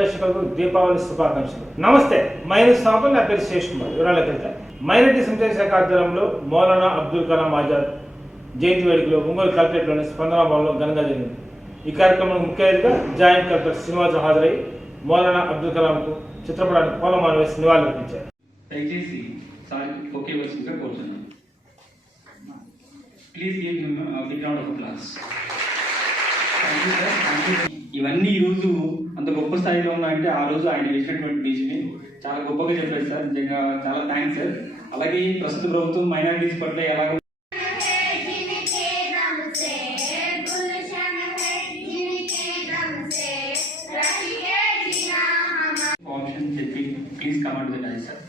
ప్రేక్షకులకు దీపావళి శుభాకాంక్షలు. నమస్తే, మైనస్ స్థాపన నా పేరు శేష్ కుమార్. వివరాలకు వెళ్తే మైనారిటీ సంక్షేమ శాఖ ఆధ్వర్యంలో మౌలానా అబ్దుల్ కలాం ఆజాద్ జయంతి వేడుకలో ఒంగోలు కలెక్టరేట్లోని స్పందన భవన్లో ఘనంగా జరిగింది. ఈ కార్యక్రమంలో ముఖ్య అతిథిగా జాయింట్ కలెక్టర్ శ్రీనివాస్ హాజరై మౌలానా అబ్దుల్ కలాంకు చిత్రపటానికి పూలమాల వేసి నివాళులర్పించారు. ఇవన్నీ ఈరోజు అంత గొప్ప స్థాయిలో ఉన్నాయంటే ఆ రోజు ఆయన వేసినటువంటి విజన్ని చాలా గొప్పగా చెప్పారు సార్. నిజంగా చాలా థ్యాంక్స్ సార్. అలాగే ప్రస్తుత ప్రభుత్వం మైనారిటీస్ పట్ల ఎలాగో ఆప్షన్ చెప్పి ప్లీజ్ కమెంట్ చేయండి సార్.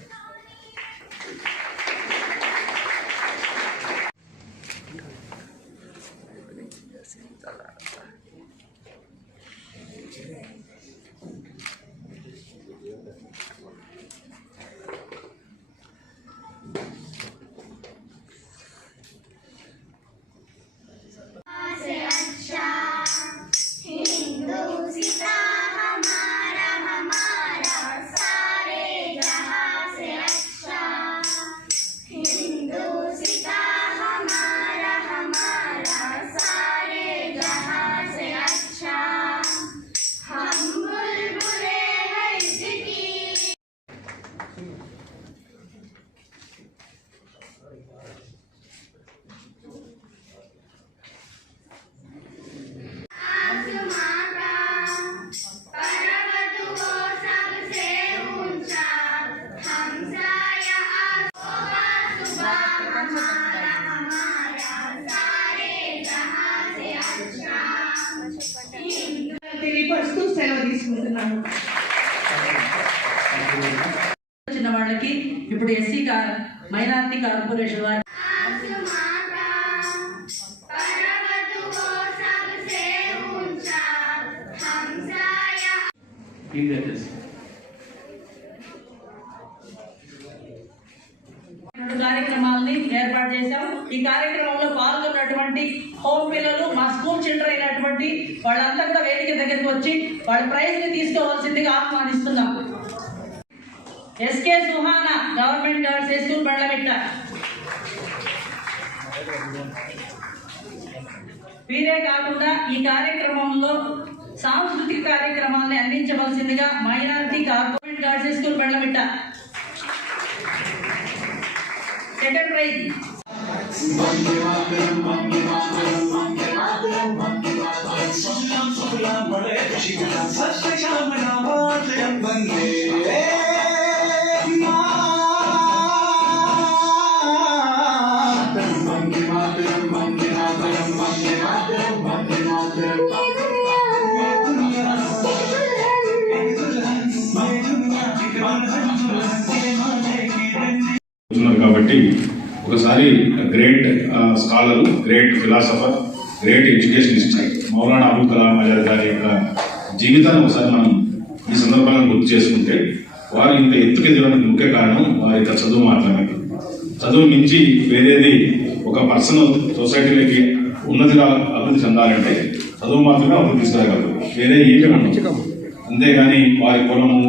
తెలియపరుస్తూ సెలవు తీసుకుంటున్నాను. వచ్చిన వాళ్ళకి ఇప్పుడు ఎస్సీ మైనారిటీ కార్పొరేషన్ వారి కార్యక్రమాలని ఏర్పాటు చేశాం. ఈ కార్యక్రమంలో పాల్గొన్నటువంటి హోమ్ పిల్లలు, మా స్కూల్ చిల్డ్రన్ అయినటువంటి వాళ్ళంతా కూడా వేదిక దగ్గరికి వచ్చి వాళ్ళ ప్రైజ్ ని తీసుకోవాల్సిందిగా ఆహ్వానిస్తున్నాం. SK Suhana, government girls high school Bandlamitta. వీరే కాకుండా ఈ కార్యక్రమంలో సాంస్కృతిక కార్యక్రమాన్ని అందించవలసిందిగా minority government girls high school Bandlamitta. Second prize కాబట్టి ఒకసారి great scholar, great philosopher, great educationist Maulana Abul Kalam Azad గారి యొక్క జీవితాన్ని ఒకసారి మనం ఈ సందర్భంగా గుర్తు చేసుకుంటే వారు ఇంత ఎత్తుకెదడానికి ముఖ్య కారణం వారి యొక్క చదువు మాత్రమే. చదువు మించి వేరేది ఒక పర్సన్ సొసైటీలోకి ఉన్నతిగా అభివృద్ధి చెందాలంటే చదువు మాత్రమే అభివృద్ధి తీసుకురాగలరు, వేరే ఏమీ ఉండదు. అంతేగాని వారి కులము,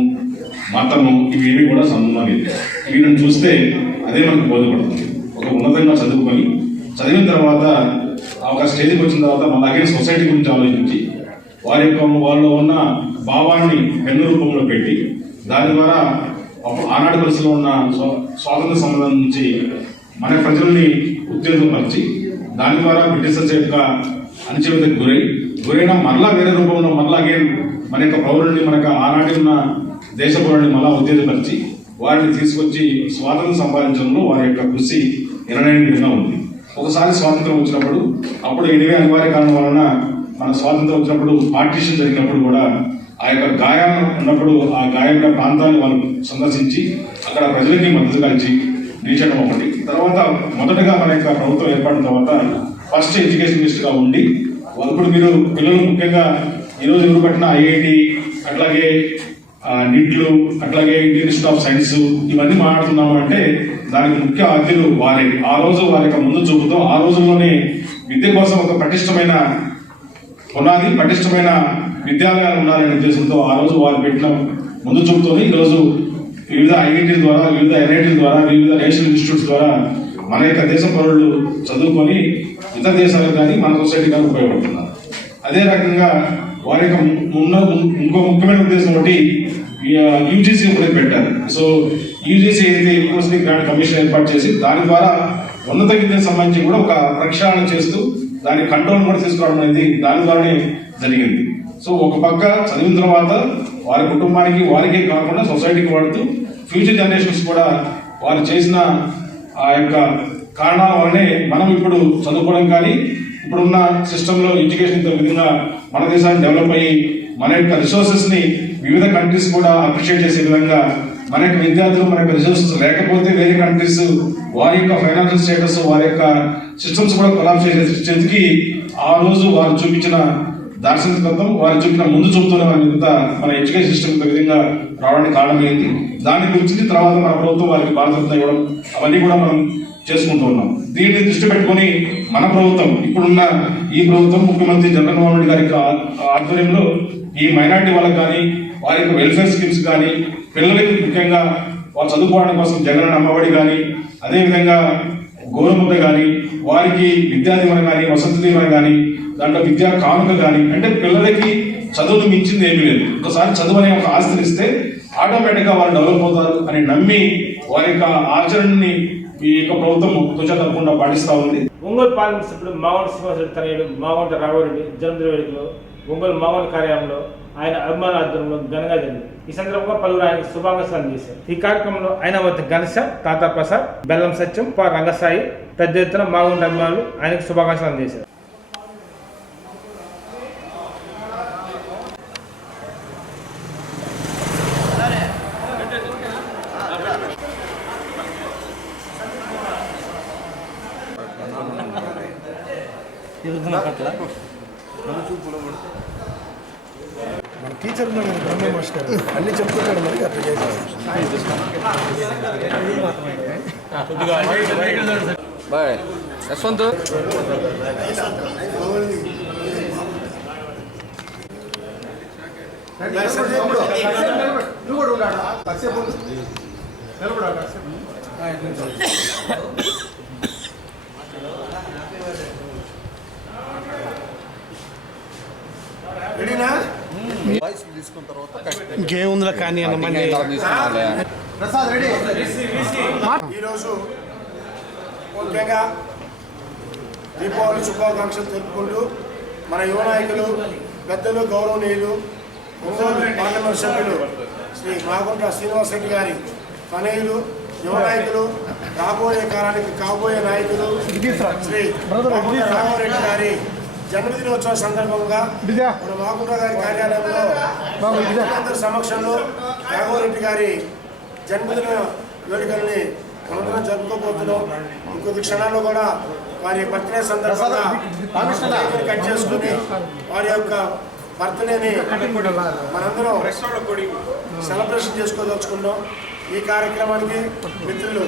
మతము ఇవేమీ కూడా సంబంధం లేదు. వీళ్ళని చూస్తే అదే మనకు బోధపడుతుంది. ఒక ఉన్నతంగా చదివిన తర్వాత ఒక స్టేజ్కి వచ్చిన తర్వాత మన అగైన్ సొసైటీ గురించి ఆలోచించి వారి యొక్క వాళ్ళలో ఉన్న భావాన్ని పెన్ను రూపంలో పెట్టి దాని ద్వారా ఆనాటి పరిస్థితిలో ఉన్న స్వాతంత్ర సంబంధం నుంచి మన ప్రజల్ని ఉత్తేజపరిచి దాని ద్వారా బ్రిటిషర్స్ యొక్క అణచివేతకు గురైన మరలా వేరే రూపంలో మరలా అగైన్ మన యొక్క పౌరుల్ని, మనకు ఆనాటి ఉన్న దేశ పౌరుల్ని మళ్ళా ఉత్తేజపరిచి వారిని తీసుకొచ్చి స్వాతంత్రం సంపాదించడంలో వారి యొక్క కృషి నిర్ణయంగా ఉంది. ఒకసారి స్వాతంత్రం వచ్చినప్పుడు అప్పుడు ఎనివే అనివార్య కారణం వలన మన స్వాతంత్రం వచ్చినప్పుడు పార్టీషన్ జరిగినప్పుడు కూడా ఆ యొక్క గాయం ఉన్నప్పుడు ఆ గాయం ప్రాంతాన్ని వాళ్ళు సందర్శించి అక్కడ ప్రజలకి మద్దతుగా ఇచ్చి నిలిచడం ఒకటి. తర్వాత మొదటగా మన యొక్క ప్రభుత్వం ఏర్పడిన తర్వాత ఫస్ట్ ఎడ్యుకేషన్ మినిస్టర్గా ఉండి ఇప్పుడు మీరు పిల్లలు ముఖ్యంగా ఈరోజు ఎవరు పట్టిన ఐఐటి, అట్లాగే నిట్లు, అట్లాగే ఇండియన్ ఇన్స్టిట్యూట్ ఆఫ్ సైన్స్ ఇవన్నీ మాట్లాడుతున్నాము అంటే దానికి ముఖ్య అతిథులు వారే. ఆ రోజు వారి యొక్క ముందు చూపుతో ఆ రోజుల్లోనే విద్య కోసం ఒక పటిష్టమైన పునాది, పటిష్టమైన విద్యాలయాలు ఉండాలనే ఉద్దేశంతో ఆ రోజు వారు పెట్టిన ముందు చూపుతోనే ఈరోజు వివిధ ఐఐటీల ద్వారా, వివిధ ఎన్ఐటీల ద్వారా, వివిధ నేషనల్ ఇన్స్టిట్యూట్స్ ద్వారా మన యొక్క దేశ పౌరులు చదువుకొని ఇతర దేశాలకు కానీ మన సొసైటీ కానీ ఉపయోగపడుతున్నారు. అదే రకంగా వారి యొక్క ఇంకో ముఖ్యమైన ఉద్దేశం ఒకటి యూజీసీ ఒకటి పెట్టారు. సో యూజీసీ ఏదైతే యూనివర్సిటీ గ్రాంట్ కమిషన్ ఏర్పాటు చేసి దాని ద్వారా ఉన్నత విద్యకు సంబంధించి కూడా ఒక ప్రక్షాళన చేస్తూ దాని కంట్రోల్ కూడా తీసుకోవడం అనేది దాని ద్వారానే జరిగింది. సో ఒక పక్క చదివిన తర్వాత వారి కుటుంబానికి వారికే కాకుండా సొసైటీకి వాడుతూ ఫ్యూచర్ జనరేషన్స్ కూడా వారు చేసిన ఆ యొక్క కారణాల వల్లనే మనం ఇప్పుడు చదువుకోవడం కానీ ఇప్పుడున్న సిస్టంలో ఎడ్యుకేషన్ ఇంత విధంగా మన దేశాన్ని డెవలప్ అయ్యి మన యొక్క రిసోర్సెస్ ని వివిధ కంట్రీస్ కూడా అప్రిషియేట్ చేసే విధంగా మన యొక్క విద్యార్థులు మన యొక్క రిసోర్సెస్ లేకపోతే వేరే కంట్రీస్ వారి యొక్క ఫైనాన్షియల్ స్టేటస్ వారి యొక్క సిస్టమ్స్ కూడా కొలాప్స్ చేసే స్థితికి ఆ రోజు వారు చూపించిన దార్శనికత్వం, వారు చూపిన ముందు చూపుతూనే మన ఎడ్యుకేషన్ సిస్టమ్ ఇంత విధంగా రావడానికి కారణమైంది. దాని గురించి తర్వాత మన ప్రభుత్వం వారికి బాధ్యత ఇవ్వడం అవన్నీ కూడా మనం చేసుకుంటూ ఉన్నాం. దీన్ని దృష్టి పెట్టుకుని మన ప్రభుత్వం ఇప్పుడున్న ఈ ప్రభుత్వం ముఖ్యమంత్రి జగన్మోహన్ రెడ్డి గారి ఆధ్వర్యంలో ఈ మైనార్టీ వాళ్ళకి కానీ వారి యొక్క వెల్ఫేర్ స్కీమ్స్ కానీ పిల్లలకి ముఖ్యంగా వారు చదువుకోవడం కోసం జగన్ అమ్మఒడి కానీ అదేవిధంగా గోరుముద్ద కానీ వారికి విద్యా దీవెన కానీ వసతి దీవెన కానీ దాంట్లో విద్యా కానుక కానీ అంటే పిల్లలకి చదువును మించింది ఏమీ లేదు. ఒకసారి చదువు అనే ఒక ఆస్తిని ఇస్తే ఆటోమేటిక్ గా వారు డెవలప్ అవుతారు అని నమ్మి వారి యొక్క ఆచరణని ఈ యొక్క ప్రభుత్వం తుచ తప్పకుండా పాటిస్తా ఉంది. ఒంగోలు పార్లమెంట్ సభ్యుడు మాగంట శ్రీనివాసరెడ్డి తనయుడు మాగంట రాఘవరెడ్డి జన్మదిన వేడుకలో ఒంగోలు మాగంట కార్యాలయంలో ఆయన అభిమాన ఆధ్వర్యంలో ఘనంగా జరిగింది. ఈ సందర్భంగా పలువురు ఆయన శుభాకాంక్షలు చేశారు. ఈ కార్యక్రమంలో ఆయన వద్ద ఘనశ్యామ్, తాతా ప్రసాద్, బెల్లం సత్యం, రంగసాయి పెద్ద ఎత్తున మాగంట అభిమానులు ఆయనకు శుభాకాంక్షలు అందజేశారు. మన టీచర్ ఉన్నాడు బ్రహ్మ మాస్టర్ అన్ని చెప్తున్నాడు, మరి అట్లా చేయాలి. బాయ్ యశ్వంత్ ఇంకేముందిలా కానీ అన్నమని ఈరోజు ముఖ్యంగా దీపావళి శుభాకాంక్షలు తెలుపుకుంటూ మన యువ నాయకులు పెద్దలు గౌరవనీయులు ఒంగోలు పార్లమెంట్ సభ్యులు శ్రీ మాగుంట శ్రీనివాసరెడ్డి గారి తనయులు యువ నాయకులు రాబోయే కాలానికి కాబోయే నాయకులు శ్రీ మాగుంట రాఘవరెడ్డి గారి జన్మదినోత్సవ సందర్భంగా మన మాగుంట గారి కార్యాలయంలో అందరి సమక్షంలో రాఘవరెడ్డి గారి జన్మదిన వేడుకల్ని మనందరం జరుపుకోబోతున్నాం. ఇంకొద్ది క్షణాల్లో కూడా వారి బర్త్డే సందర్భంగా కట్ చేసుకుని వారి యొక్క బర్త్డేని మనందరం సెలబ్రేషన్ చేసుకోదలుచుకున్నాం. ఈ కార్యక్రమానికి మిత్రులు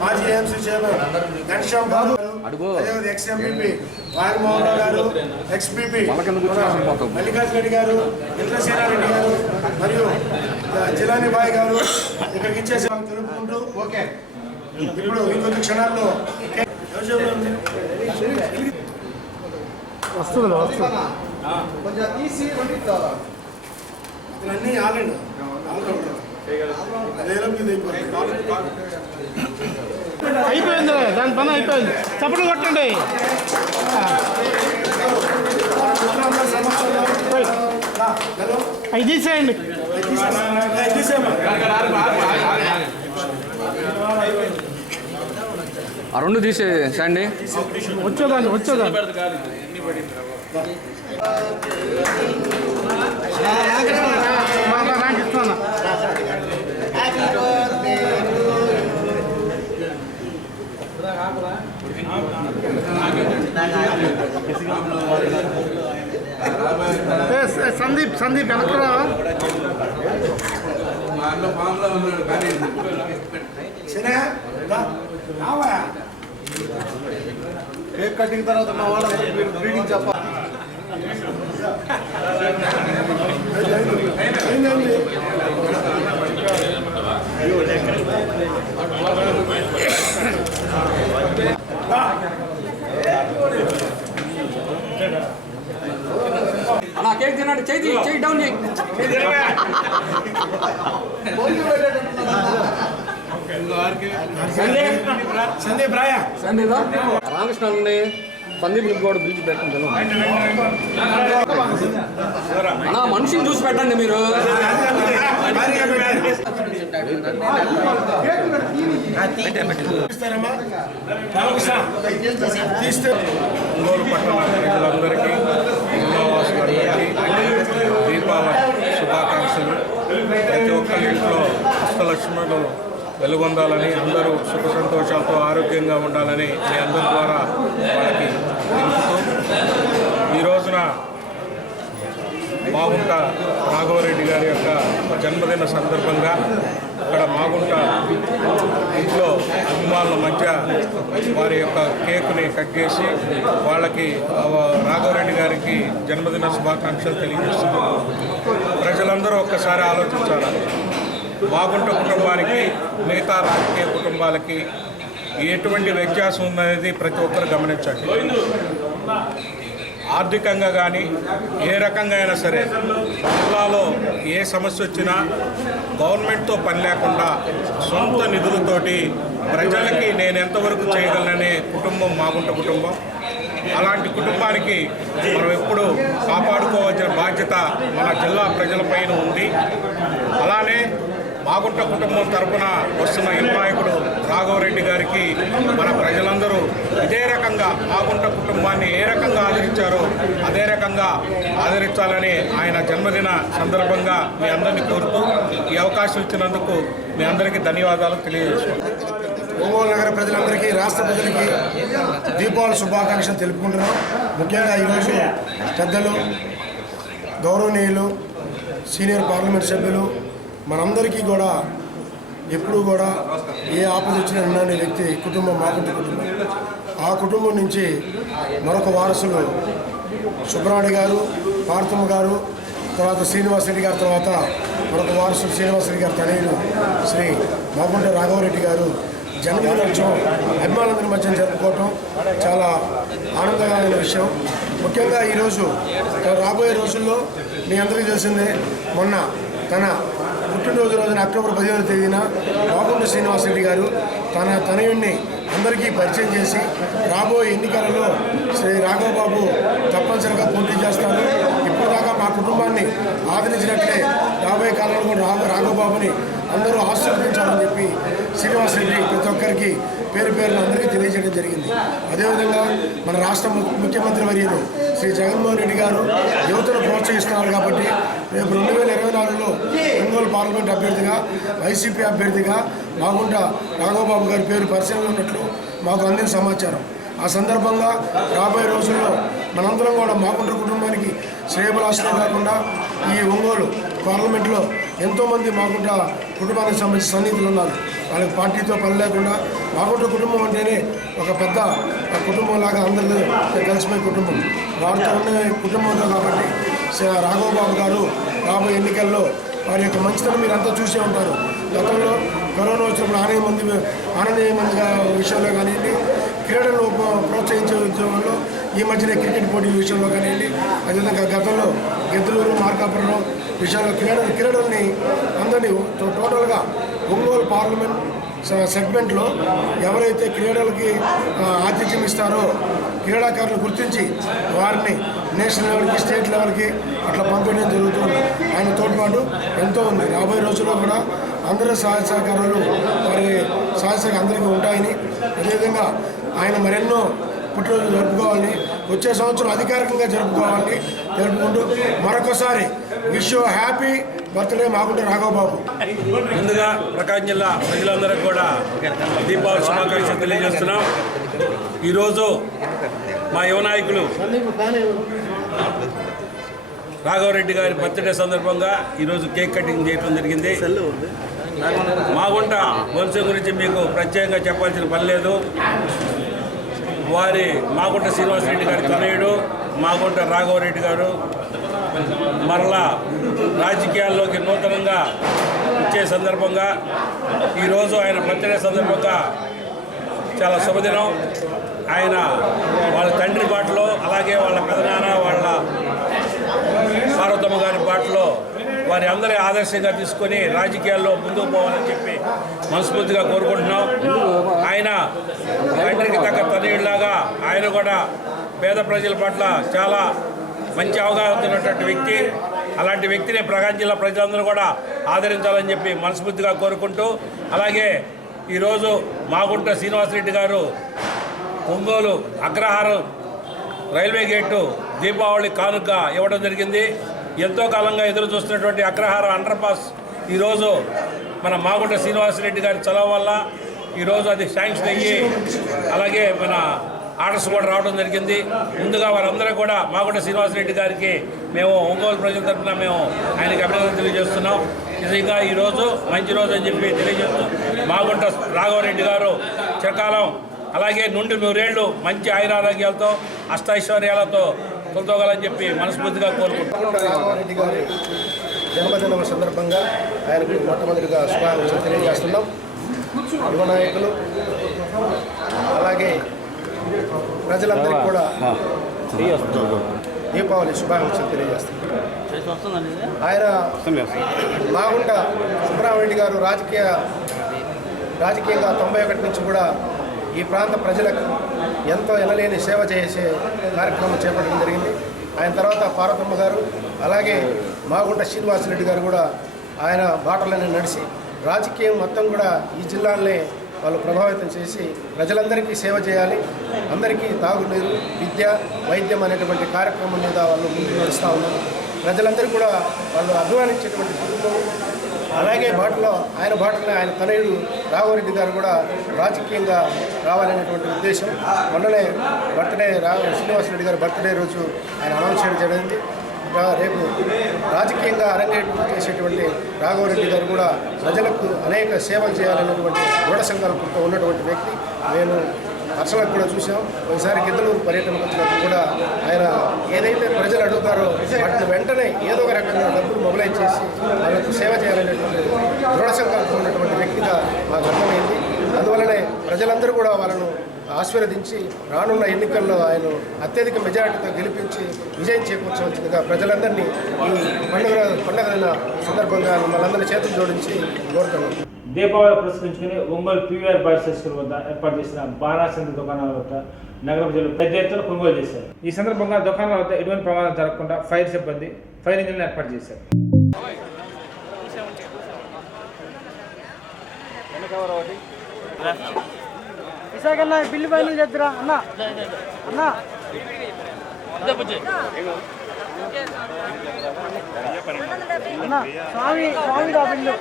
మాజీ ఏఎంసీ చైర్మన్ ఘనశ్యామ్ బాబు గారు, అదేవిధంగా ఎక్స్ఎంపీపీ వారిమోహన్ రావు గారు, ఎక్స్పీపీ మల్లికార్జున రెడ్డి గారు, ఇంద్రసేనారెడ్డి గారు మరియు జిలాని బాయ్ గారు ఇక్కడికి ఇచ్చేసి తెలుపుకుంటూ ఇప్పుడు ఇంకొన్ని క్షణాల్లో వస్తుంది అన్నీ ఆలండి అదేలో మీద అయిపోయింది, దాని పని అయిపోయింది. చప్పట్లు కొట్టండి. అవి తీసేయండి. ఆ రెండు తీసేసండి. వచ్చేదాన్ని ఇస్తాను. సందీప్ వెనకరా కేక్ కటింగ్ తర్వాత మా వాళ్ళ గ్రీటింగ్ చెప్పాలి. అలా కేక్ తిన్నాడు, చెయ్యి డౌన్ చేయి. సందీప్ రాయా సందీప్ రామకృష్ణని సందీప్ కూడా పిలిచి పెట్టండి. అన్నా మనిషిని చూసి పెట్టండి మీరు. ఒంగోలు పట్టణ ప్రజలందరికీ జిల్లావాసులందరికీ దీపావళి శుభాకాంక్షలు. ప్రతి ఒక్కరి ఇంట్లో అష్టలక్ష్మణులు వెలుగొందాలని, అందరూ సుఖ సంతోషాలతో ఆరోగ్యంగా ఉండాలని మీ అందరి ద్వారా వాళ్ళకి తెలుపుతూ, ఈ రోజున మాగుంట రాఘవరెడ్డి గారి యొక్క జన్మదిన సందర్భంగా ఇక్కడ మాగుంట ఇంట్లో అభిమానుల మధ్య వారి యొక్క కేకుని కట్ చేసి వాళ్ళకి రాఘవరెడ్డి గారికి జన్మదిన శుభాకాంక్షలు తెలియజేస్తున్నారు. ప్రజలందరూ ఒక్కసారి ఆలోచించాలి. మాగుంట కుటుంబానికి మిగతా రాజకీయ కుటుంబాలకి ఎటువంటి వ్యత్యాసం ఉందనేది ప్రతి ఒక్కరు గమనించండి. ఆర్థికంగా కానీ ఏ రకంగా అయినా సరే జిల్లాలో ఏ సమస్య వచ్చినా గవర్నమెంట్తో పని లేకుండా సొంత నిధులతోటి ప్రజలకి నేను ఎంతవరకు చేయగలననే కుటుంబం మాగుంట కుటుంబం. అలాంటి కుటుంబానికి మనం ఎప్పుడు కాపాడుకోవాల్సిన బాధ్యత మన జిల్లా ప్రజలపైన ఉంది. అలానే మాగుంట కుటుంబం తరఫున వస్తున్న యువ నాయకుడు రాఘవరెడ్డి గారికి మన ప్రజలందరూ ఇదే రకంగా మాగుంట కుటుంబాన్ని ఏ రకంగా ఆదరించారో అదే రకంగా ఆదరించాలని ఆయన జన్మదిన సందర్భంగా మీ అందరినీ కోరుతూ ఈ అవకాశం ఇచ్చినందుకు మీ అందరికీ ధన్యవాదాలు తెలియజేస్తున్నాను. ఒంగోలు నగర ప్రజలందరికీ, రాష్ట్ర ప్రజలకి దీపావళి శుభాకాంక్షలు తెలుపుకుంటున్నాం. ముఖ్యంగా ఈరోజు పెద్దలు, గౌరవనీయులు, సీనియర్ పార్లమెంట్ సభ్యులు మనందరికీ కూడా ఎప్పుడూ కూడా ఏ ఆపద వచ్చినా వినని వ్యక్తి కుటుంబం మాగుంట కుటుంబం. ఆ కుటుంబం నుంచి మరొక వారసులు సుబ్రహ్మణ్య గారు, పార్థమ్మ గారు, తర్వాత శ్రీనివాసరెడ్డి గారి తర్వాత మరొక వారసులు శ్రీనివాసరెడ్డి గారి తనయులు శ్రీ మాగుంట రాఘవరెడ్డి గారు జన్మదినోత్సవం అభిమానులందరి మధ్య జరుపుకోవటం చాలా ఆనందకరమైన విషయం. ముఖ్యంగా ఈరోజు రాబోయే రోజుల్లో మీ అందరికీ తెలిసిందే, మొన్న తన పుట్టినరోజు రోజున అక్టోబర్ 15వ తేదీన మాగుంట శ్రీనివాసరెడ్డి గారు తన తనయుడిని అందరికీ పరిచయం చేసి రాబోయే ఎన్నికలలో శ్రీ రాఘవబాబు తప్పనిసరిగా పోటీ చేస్తారు. ఇప్పటిదాకా మా కుటుంబాన్ని ఆదరించినట్లే రాబోయే కాలంలో కూడా రాఘవబాబుని అందరూ ఆశీర్వదించాలని చెప్పి శ్రీనివాసరెడ్డి ప్రతి ఒక్కరికి పేరు పేరున అందరికీ తెలియజేయడం జరిగింది. అదేవిధంగా మన రాష్ట్ర ముఖ్యమంత్రి వర్యులు శ్రీ జగన్మోహన్ రెడ్డి గారు యువతను ప్రోత్సహిస్తున్నారు కాబట్టి రేపు 2024లో ఒంగోలు పార్లమెంట్ అభ్యర్థిగా, వైసీపీ అభ్యర్థిగా మాగుంట రాఘవబాబు గారి పేరు పరిశీలన ఉన్నట్లు మాకు అందిన సమాచారం. ఆ సందర్భంగా రాబోయే రోజుల్లో మనందరం కూడా మాగుంట కుటుంబానికి శ్రేయభిలాషులే కాకుండా ఈ ఒంగోలు పార్లమెంట్లో ఎంతోమంది మాగుంట కుటుంబానికి సంబంధించిన సన్నిహితులు ఉన్నారు. వాళ్ళకి పార్టీతో పని లేకుండా మాగుంట కుటుంబం అంటేనే ఒక పెద్ద కుటుంబంలాగా అందరూ కలిసిపోయే కుటుంబం. వారితో ఉన్న కుటుంబంతో కాబట్టి రాఘవబాబు గారు రాబోయే ఎన్నికల్లో వారి యొక్క మంచితనం మీరు అంతా చూసే ఉంటారు. గతంలో కరోనా వచ్చినప్పుడు ఆనందమైన విషయంలో కానివ్వండి, క్రీడలను ప్రోత్సహించే ఉద్యోగంలో ఈ మధ్యనే క్రికెట్ పోటీల విషయంలో కానివ్వండి, అదేవిధంగా గతంలో గిద్దలూరు, మార్కాపురం విషయాల్లో క్రీడల్ని అందరినీ టోటల్గా ఒంగోలు పార్లమెంట్ సెగ్మెంట్లో ఎవరైతే క్రీడలకి ఆతిథ్యం ఇస్తారో క్రీడాకారులను గుర్తించి వారిని నేషనల్ లెవెల్కి, స్టేట్ లెవెల్కి అట్లా పంపించడం జరుగుతుంది. ఆయన తోడ్పాటు ఎంతో ఉంది. రాబోయే రోజుల్లో కూడా అందరూ సహాయ సహకారాలు వారి సహాయ సహకారం అందరికీ ఉంటాయని, అదేవిధంగా ఆయన మరెన్నో పుట్టినరోజు జరుపుకోవాలని, వచ్చే సంవత్సరం అధికారికంగా జరుపుకోవాలని జరుపుకుంటూ మరొకసారి wish you happy birthday Magunta Raghavababu. ముందుగా ప్రకాశం జిల్లా ప్రజలందరికీ కూడా దీపావళి శుభాకాంక్షలు తెలియజేస్తున్నాం. ఈరోజు మా యువ నాయకులు రాఘవరెడ్డి గారి బర్త్డే సందర్భంగా ఈరోజు కేక్ కటింగ్ చేయడం జరిగింది. మాగుంట వంశం గురించి మీకు ప్రత్యేకంగా చెప్పాల్సిన పని లేదు. వారి మాగుంట శ్రీనివాసరెడ్డి గారి తనయుడు మాగుంట రాఘవరెడ్డి గారు మరలా రాజకీయాల్లోకి నూతనంగా ఇచ్చే సందర్భంగా ఈరోజు ఆయన బర్త్డే సందర్భంగా చాలా శుభదినం. ఆయన వాళ్ళ తండ్రి బాటలో, అలాగే వాళ్ళ పెదనాన్న, వాళ్ళ పార్వతమ్మ గారి బాటలో వారి అందరి ఆదర్శంగా తీసుకొని రాజకీయాల్లో ముందుకు పోవాలని చెప్పి మనస్ఫూర్తిగా కోరుకుంటున్నాం. ఆయన తండ్రికి తగ్గ తనయుడిలాగా ఆయన కూడా పేద ప్రజల పట్ల చాలా మంచి అవగాహన ఉన్నటువంటి వ్యక్తి. అలాంటి వ్యక్తిని ప్రకాశం జిల్లా ప్రజలందరూ కూడా ఆదరించాలని చెప్పి మనస్ఫూర్తిగా కోరుకుంటూ, అలాగే ఈరోజు మాగుంట శ్రీనివాసరెడ్డి గారు ఒంగోలు అగ్రహారం రైల్వే గేటు దీపావళి కానుక ఇవ్వడం జరిగింది. ఎంతో కాలంగా ఎదురు చూస్తున్నటువంటి అగ్రహారం అండర్ పాస్ ఈరోజు మన మాగుంట శ్రీనివాసరెడ్డి గారి చలవ వల్ల ఈరోజు అది శాంక్షన్ అయ్యి, అలాగే మన ఆర్డర్స్ కూడా రావడం జరిగింది. ముందుగా వారందరూ కూడా మాగుంట శ్రీనివాసరెడ్డి గారికి మేము ఒంగోలు ప్రజల తరఫున మేము ఆయనకి అభినందనలు తెలియజేస్తున్నాం. నిజంగా ఈరోజు మంచి రోజు అని చెప్పి తెలియజేస్తున్నాం. మాగుంట రాఘవరెడ్డి గారు చిరకాలం అలాగే నుండి 100 ఏళ్ళు మంచి ఆయురారోగ్యాలతో అష్టైశ్వర్యాలతో కొలుతోగాలని చెప్పి మనస్ఫూర్తిగా కోరుకుంటున్నాం. రాఘవరెడ్డి గారి జన్మదినం సందర్భంగా ఆయనకు మొట్టమొదటిగా శుభాకాంక్షలు తెలియజేస్తున్నాం. యువ నాయకులు అలాగే ప్రజలందరికీ కూడా దీపావళి శుభాకాంక్షలు తెలియజేస్తున్నాం. ఆయన మాగుంట సుబ్రహ్మణ్యరెడ్డి గారు రాజకీయంగా 91 నుంచి కూడా ఈ ప్రాంత ప్రజలకు ఎంతో ఎనలేని సేవ చేసే కార్యక్రమం చేపట్టడం జరిగింది. ఆయన తర్వాత పార్వతమ్మ గారు అలాగే మాగుంట శ్రీనివాసరెడ్డి గారు కూడా ఆయన బాటలను నడిచి రాజకీయం మొత్తం కూడా ఈ జిల్లాలనే వాళ్ళు ప్రభావితం చేసి ప్రజలందరికీ సేవ చేయాలి, అందరికీ తాగునీరు, విద్య, వైద్యం అనేటువంటి కార్యక్రమం మీద వాళ్ళు ముందుకు నడుస్తూ ఉన్నారు. ప్రజలందరూ కూడా వాళ్ళు అభిమానించేటువంటి కుటుంబం. అలాగే ఆయన తనయుడు రాఘవరెడ్డి గారు కూడా రాజకీయంగా రావాలనేటువంటి ఉద్దేశం. మొన్ననే శ్రీనివాసరెడ్డి గారి బర్త్డే రోజు ఆయన అనౌన్స్ చేయడం జరిగింది. రేపు రాజకీయంగా అరంగేట్రం చేసేటువంటి రాఘవరెడ్డి గారు కూడా ప్రజలకు అనేక సేవలు చేయాలనేటువంటి దృఢ సంకల్పంతో ఉన్నటువంటి వ్యక్తి. నేను పర్సనల్గా కూడా చూసాం. ఒకసారి గిద్దలూరు పర్యటనకు వచ్చినప్పుడు కూడా ఆయన ఏదైతే ప్రజలు అడుగుతారో వాటిని వెంటనే ఏదో ఒక రకంగా డబ్బులు మొబిలైజ్ చేసి వాళ్ళకు సేవ చేయాలనేటువంటి దృఢ సంకల్పం ఉన్నటువంటి వ్యక్తిగా మాకు అర్థమైంది. అందువలనే ప్రజలందరూ కూడా వాళ్ళను ఆశీర్వదించి రానున్న ఎన్నికల్లో ఆయన అత్యధిక మెజారిటీతో గెలిపించి విజయం చేకూర్చవలసిందిగా ప్రజలందరినీ ఈ పండుగ సందర్భంగా మనందరినీ చేతులు జోడించి కోరుతున్నాం. దీపావళి పురస్కరించుకుని Ongole PVR boys high school వద్ద ఏర్పాటు చేసిన బాణాసంతి దుకాణాల వద్ద నగర ప్రజలు పెద్ద ఎత్తున కొనుగోలు చేశారు. ఈ సందర్భంగా దుకాణాల వద్ద ఎటువంటి ప్రమాదం జరగకుండా ఫైర్ సిబ్బంది ఫైర్ ఇంజిన్లు ఏర్పాటు చేశారు. బిల్లు పైన చేద్దరా అన్న అన్న అన్న స్వామి రా బిల్లు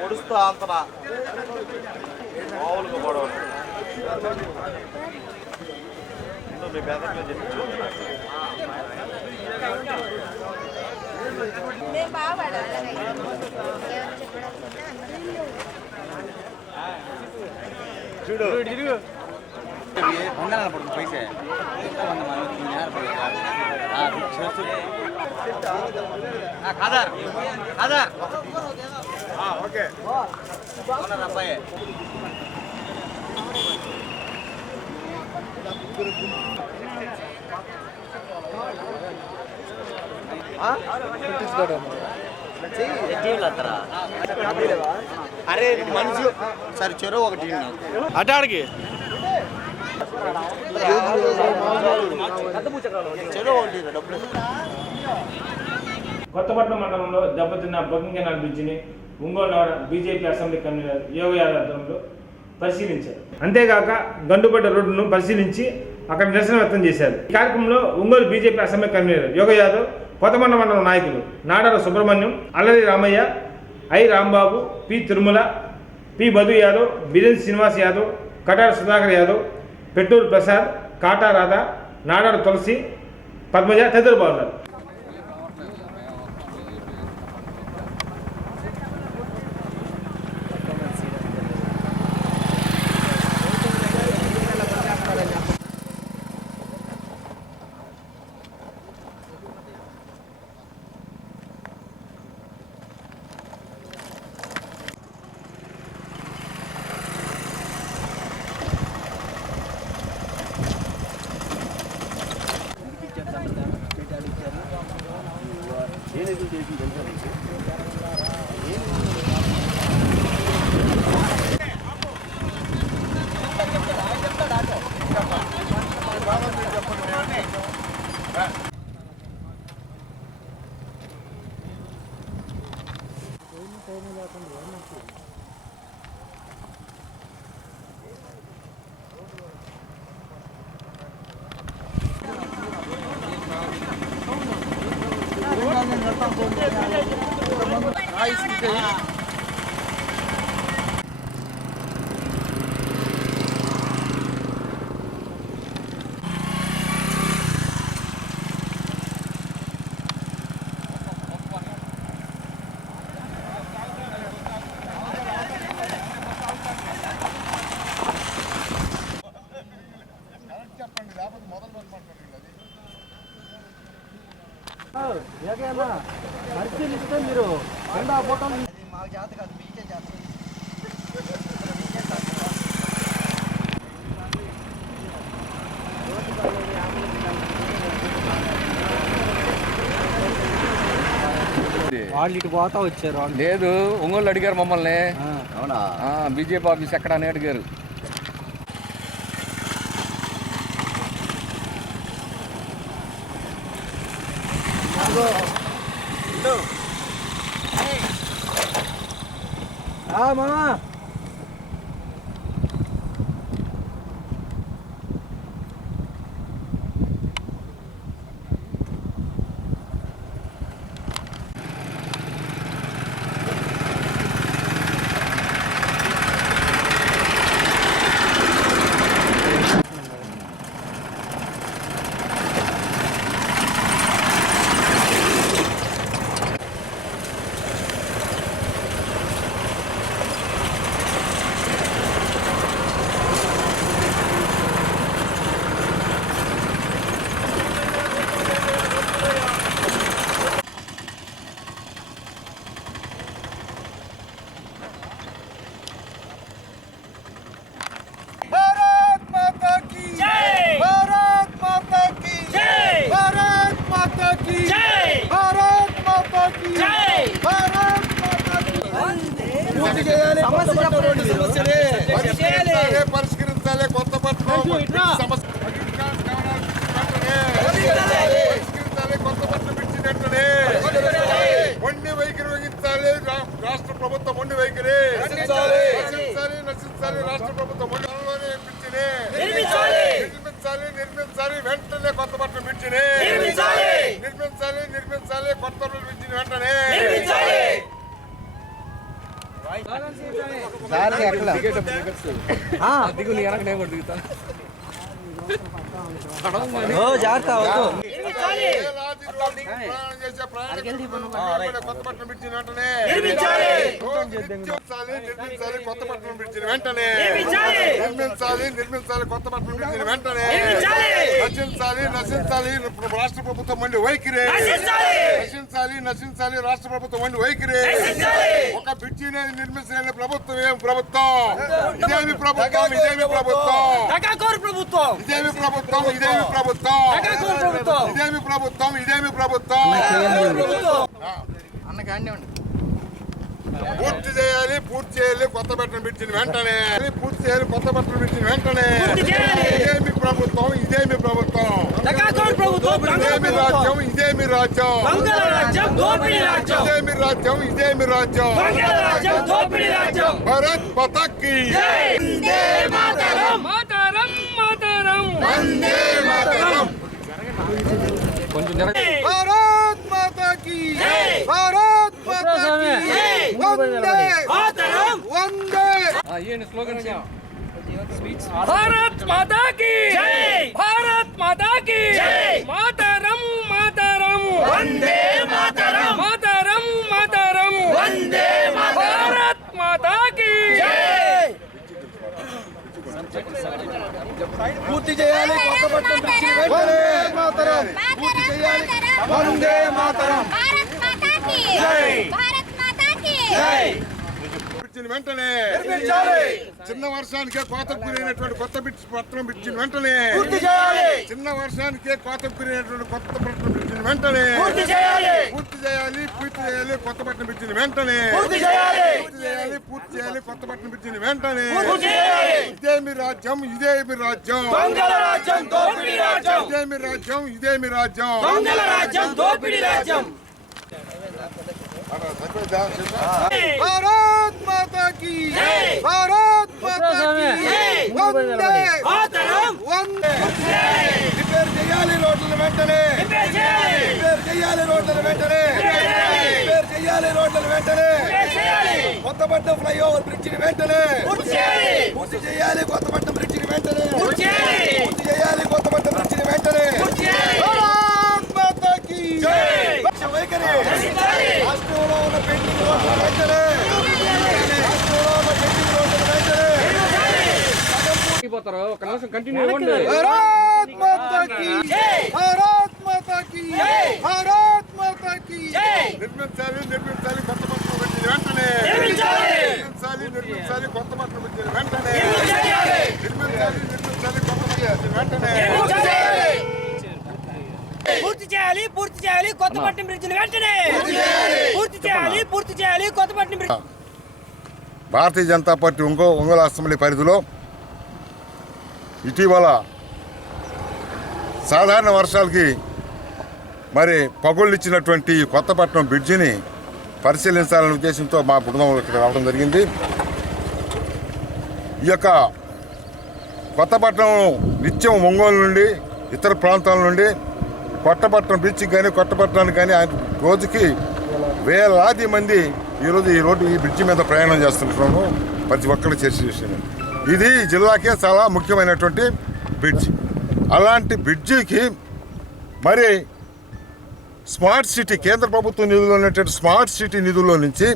పొడుస్తూ అంతనా మామూలుగా గొడవ మీ పేదలో చెప్పి చూడు పైసే ఓకే అబ్బాయి అరే మనిషి సరే చెరువు ఒకటి అటాడికి చెరువు ఒకటి డబ్బులు. కొత్తపట్నం మండలంలో దెబ్బతిన్న బకింగ్ కెనాల్ బ్రిడ్జిని ఒంగోలు నగర BJP assembly convener Yoga Yadav ఆధ్వర్యంలో పరిశీలించారు. అంతేగాక గండుపడ్డ రోడ్డును పరిశీలించి అక్కడ నిరసన వ్యక్తం చేశారు. ఈ కార్యక్రమంలో Ongole BJP assembly convener Yoga Yadav, Kothapatnam mandal నాయకులు Nadara Subrahmanyam, Allari Ramaiah, I Rambabu, P Tirumala, P Madhu Yadav, Biren Srinivas Yadav, Katara Sudhakar Yadav, Petturu Prasad, Kata Radha, Nadara Tulasi, Padmaja తదితరులు బాగున్నారు. పరిశీలిస్తే మీరు ఫోటో వాళ్ళు ఇటు పోతా వచ్చారు. లేదు, ఒంగోలు అడిగారు మమ్మల్ని. అవునా? బీజేపీ ఆఫీస్ ఎక్కడ అని అడిగారు. మామా పరిష్కరించాలి. కొత్తపట్నం కొత్తపట్నం పిచ్చి వెంటనే మొండి వైఖరి వహించాలి. రాష్ట్ర ప్రభుత్వం మొండి వైఖరి నశించాలి. రాష్ట్ర ప్రభుత్వం మొండిలోనే పిచ్చిని నిర్మించాలి. వెంటనే కొత్తపట్నం పిచ్చిని నిర్మించాలి. కొత్తపట్నం పిచ్చిని వెంటనే దిగు, నీ వెనక నేను కూడా దిగుతాను. కొత్తపట్నం బ్రిడ్జిని వెంటనే కొత్తపట్నం బ్రిడ్జిని వెంటనే నిర్మించాలి. కొత్తపట్నం బ్రిడ్జిని వెంటనే నశించాలి. రాష్ట్ర ప్రభుత్వం మండి వైఖరి నశించాలి. రాష్ట్ర ప్రభుత్వం మండి వైఖరి. ఒక బ్రిడ్జిని నిర్మించలేని ప్రభుత్వం ఏం ప్రభుత్వం? ఇదేమి ప్రభుత్వం? పూర్తి చేయాలి. కొత్తపట్నం బ్రిడ్జిని వెంటనే కొత్తపట్నం బ్రిడ్జిని వెంటనే. ఇదేమి ప్రభుత్వం? ఇదేమి రాజ్యం? ఇదేమి రాజ్యం? భారత్ మాతా కీ కొంచెం భారత్ మాతా కీ వందే స్లోగన్ భారత్ మాతా కీ జై. భారత్ మాతా కీ జై. మాతరం వందే మాతరం మాతరం మాతరం వందే మాతరం భారత్ మాతా కీ జై పూర్తి చేయాలి కొత్తపట్నం బ్రిడ్జి వందే మాతరం పూర్తి చేయాలి వందే మాతరం భారత్ మాతా కీ జై భారత్ మాతా కీ జై వెంటనే చిన్న వర్షానికే కోతకు గురైనటువంటి కొత్త పట్టణం బ్రిడ్జిని వెంటనే చిన్న వర్షానికే కోతకు గురైనటువంటి కొత్త పట్టణం బ్రిడ్జిని వెంటనే పూర్తి చేయాలి కొత్త పట్టణం బ్రిడ్జిని వెంటనే పూర్తి చేయాలి కొత్త పట్టణం బ్రిడ్జిని వెంటనే ఇదే మీ రాజ్యం ఇదే మీ రాజ్యం దొంగల రాజ్యం దోపిడీ రాజ్యం ఇదే మీ రాజ్యం ఇదే మీ రాజ్యం దొంగల రాజ్యం దోపిడీ రాజ్యం భారత్ మాతా కీ భారత్ మాతా కీ వందే మాతరం వందే రిపేర్ చేయాలి రోడ్లను వెంటనే రిపేర్ చేయాలి రోడ్లను వెంటనే రిపేర్ చేయాలి రోడ్లను వెంటనే కొత్తపట్నం ఫ్లైఓవర్ బ్రిడ్జిని వెంటనే పూర్తి చేయాలి కొత్తపట్నం బ్రిడ్జిని వెంటనే పూర్తి చేయాలి కొత్తపట్నం బ్రిడ్జిని వెంటనే భారత్ మాతా కీ వైఖరి రాష్ట్రంలో ఉన్న పెండింగ్ రోడ్ల వెంటనే రాష్ట్రంలో ఉన్న పెండింగ్ రోడ్ల వెంటనే పోతారు ఒక నిమిషం కంటిన్యూ ఇవ్వండి భారత్ మాతా కీ భారత్ మాతా కీ భారత్ మాతా కీ నిర్మించాలి కొత్తపట్నం బ్రిడ్జిని వెంటనే నిర్మించాలి కొత్తపట్నం బ్రిడ్జిని వెంటనే నిర్మించాలి కొత్తపట్నం బ్రిడ్జిని వెంటనే పూర్తి చేయాలి కొత్తపట్నం బ్రిడ్జిని వెంటనే పూర్తి చేయాలి Kothapatnam bridge Bharatiya Janata party Ongole assembly పరిధిలో ఇటీవల సాధారణ వర్షాలకి మరి పగుళ్ళు ఇచ్చినటువంటి కొత్తపట్నం బ్రిడ్జిని పరిశీలించాలనే ఉద్దేశంతో మా బృందం ఇక్కడ రావడం జరిగింది. ఈ యొక్క కొత్తపట్నం నిత్యం ఒంగోలు నుండి ఇతర ప్రాంతాల నుండి కొత్తపట్నం బ్రిడ్జికి కానీ కొత్తపట్నానికి కానీ రోజుకి వేలాది మంది ఈరోజు ఈ బ్రిడ్జి మీద ప్రయాణం చేస్తుంటున్నాము. ప్రతి ఒక్కరు చర్చ చేస్తున్నాం. ఇది జిల్లాకే చాలా ముఖ్యమైనటువంటి బ్రిడ్జి. అలాంటి బ్రిడ్జికి మరి స్మార్ట్ సిటీ కేంద్ర ప్రభుత్వ నిధులు ఉన్నటువంటి స్మార్ట్ సిటీ నిధుల్లో నుంచి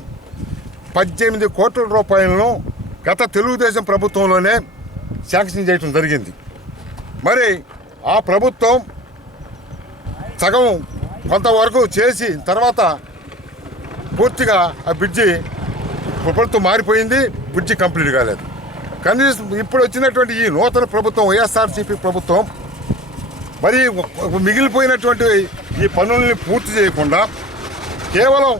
18 కోట్ల రూపాయలను గత తెలుగుదేశం ప్రభుత్వంలోనే శాంక్షన్ చేయడం జరిగింది. మరి ఆ ప్రభుత్వం సగం కొంతవరకు చేసి తర్వాత పూర్తిగా ఆ బ్రిడ్జి ప్రభుత్వం మారిపోయింది. బ్రిడ్జి కంప్లీట్ కాలేదు. కనీసం ఇప్పుడు వచ్చినటువంటి ఈ నూతన ప్రభుత్వం వైఎస్ఆర్సీపీ ప్రభుత్వం మరి మిగిలిపోయినటువంటి ఈ పనుల్ని పూర్తి చేయకుండా కేవలం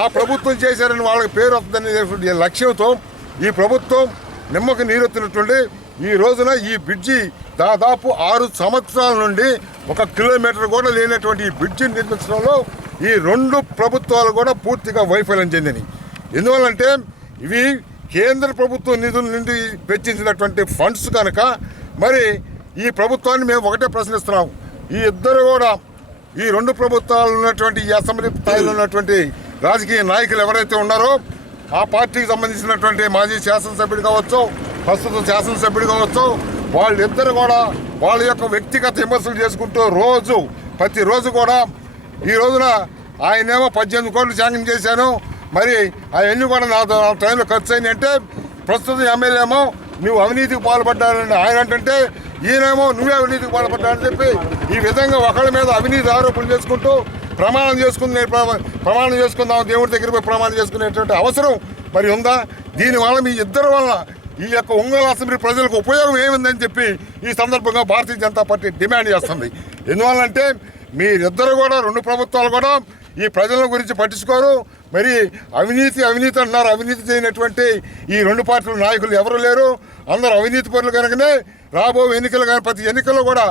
ఆ ప్రభుత్వం చేశారని వాళ్ళకి పేరు వస్తుందనే లక్ష్యంతో ఈ ప్రభుత్వం నిమ్మకు నీరెత్తినటువంటి ఈ రోజున ఈ బ్రిడ్జి దాదాపు 6 సంవత్సరాల నుండి 1 కిలోమీటర్ కూడా లేనటువంటి ఈ బ్రిడ్జిని నిర్మించడంలో ఈ 2 ప్రభుత్వాలు కూడా పూర్తిగా వైఫల్యం చెందినాయి. ఎందువల్లంటే ఇవి కేంద్ర ప్రభుత్వ నిధుల నుండి వెచ్చించినటువంటి ఫండ్స్ కనుక మరి ఈ ప్రభుత్వాన్ని మేము ఒకటే ప్రశ్నిస్తున్నాం. ఈ ఇద్దరు కూడా ఈ 2 ప్రభుత్వాలు ఉన్నటువంటి ఈ అసెంబ్లీ స్థాయిలో ఉన్నటువంటి రాజకీయ నాయకులు ఎవరైతే ఉన్నారో ఆ పార్టీకి సంబంధించినటువంటి మాజీ శాసనసభ్యుడు కావచ్చు, ప్రస్తుత శాసనసభ్యుడు కావచ్చు, వాళ్ళిద్దరు కూడా వాళ్ళ యొక్క వ్యక్తిగత విమర్శలు చేసుకుంటూ ప్రతిరోజు కూడా ఈ రోజున ఆయనేమో 18 కోట్లు శాంక్షన్ చేశాను, మరి అవన్నీ కూడా నా టైంలో ఖర్చు అయినాయి అంటే ప్రస్తుత ఎమ్మెల్యే ఏమో నువ్వు అవినీతికి పాల్పడ్డానని ఆయన అంటే ఈయనేమో నువ్వే అవినీతికి పాల్పడ్డానని చెప్పి ఈ విధంగా ఒకళ్ళ మీద అవినీతి ఆరోపణలు చేసుకుంటూ ప్రమాణం చేసుకుందాం దేవుడి దగ్గర పోయి ప్రమాణం చేసుకునేటువంటి అవసరం మరి ఉందా? దీనివల్ల మీ ఇద్దరి వల్ల ఈ యొక్క ఒంగోలు అసెంబ్లీ ప్రజలకు ఉపయోగం ఏముందని చెప్పి ఈ సందర్భంగా భారతీయ జనతా పార్టీ డిమాండ్ చేస్తుంది. ఎందువల్లంటే మీరిద్దరు కూడా 2 ప్రభుత్వాలు కూడా ఈ ప్రజల గురించి పట్టించుకోరు. మరి అవినీతి అంటున్నారు. అవినీతి చేయనటువంటి ఈ 2 పార్టీల నాయకులు ఎవరు లేరు. అందరూ అవినీతి పరులు కనుకనే రాబో ఎన్నికలు కానీ ప్రతి ఎన్నికల్లో కూడా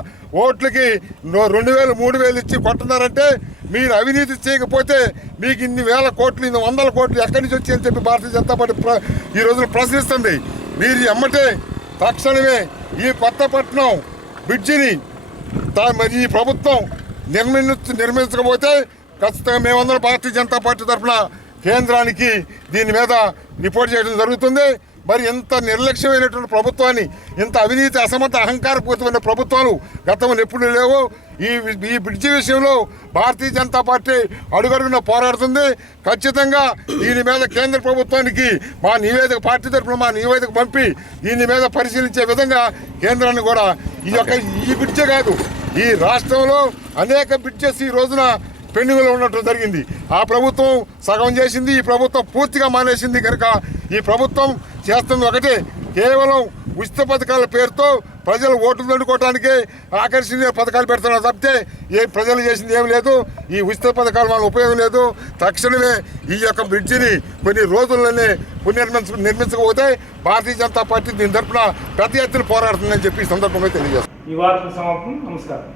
ఓట్లకి 2,000 3,000 ఇచ్చి కొట్టున్నారంటే మీరు అవినీతి చేయకపోతే మీకు ఇన్ని వేల కోట్లు 100 కోట్లు ఎక్కడి నుంచి వచ్చాయని చెప్పి భారతీయ జనతా పార్టీ ఈ రోజున ప్రశ్నిస్తుంది. మీరు ఎమ్మటే తక్షణమే ఈ కొత్తపట్నం బ్రిడ్జిని మరి ఈ ప్రభుత్వం నిర్మించకపోతే ఖచ్చితంగా మేమందరం భారతీయ జనతా పార్టీ తరఫున కేంద్రానికి దీని మీద రిపోర్ట్ చేయడం జరుగుతుంది. మరి ఇంత నిర్లక్ష్యమైనటువంటి ప్రభుత్వాన్ని, ఇంత అవినీతి అసమర్థ అహంకారపూరితమైన ప్రభుత్వాలు గతంలో ఎప్పుడు లేవు. ఈ బ్రిడ్జి విషయంలో భారతీయ జనతా పార్టీ అడుగడుగున పోరాడుతుంది. ఖచ్చితంగా దీని మీద కేంద్ర ప్రభుత్వానికి మా నివేదిక, పార్టీ తరఫున మా నివేదిక పంపి దీని మీద పరిశీలించే విధంగా కేంద్రాన్ని కూడా ఈ బ్రిడ్జే కాదు, ఈ రాష్ట్రంలో అనేక బ్రిడ్జెస్ ఈ రోజున పెండింగ్లో ఉన్నట్టు జరిగింది. ఆ ప్రభుత్వం సగం చేసింది, ఈ ప్రభుత్వం పూర్తిగా మానేసింది. కనుక ఈ ప్రభుత్వం చేస్తుంది ఒకటే, కేవలం ఉచిత పథకాల పేరుతో ప్రజలు ఓట్లు దండుకోవడానికే ఆకర్షణీయ పథకాలు పెడుతున్నారు తప్పితే ప్రజలు చేసింది ఏమి లేదు. ఈ ఉచిత పథకాల వల్ల ఉపయోగం లేదు. తక్షణమే ఈ యొక్క బ్రిడ్జిని కొన్ని రోజుల్లోనే నిర్మించకపోతే భారతీయ జనతా పార్టీ దీని తరఫున పెద్ద ఎత్తున పోరాడుతుందని చెప్పి ఈ సందర్భంగా తెలియజేస్తాం. ఈ వార్తల సమాప్తం. నమస్కారం.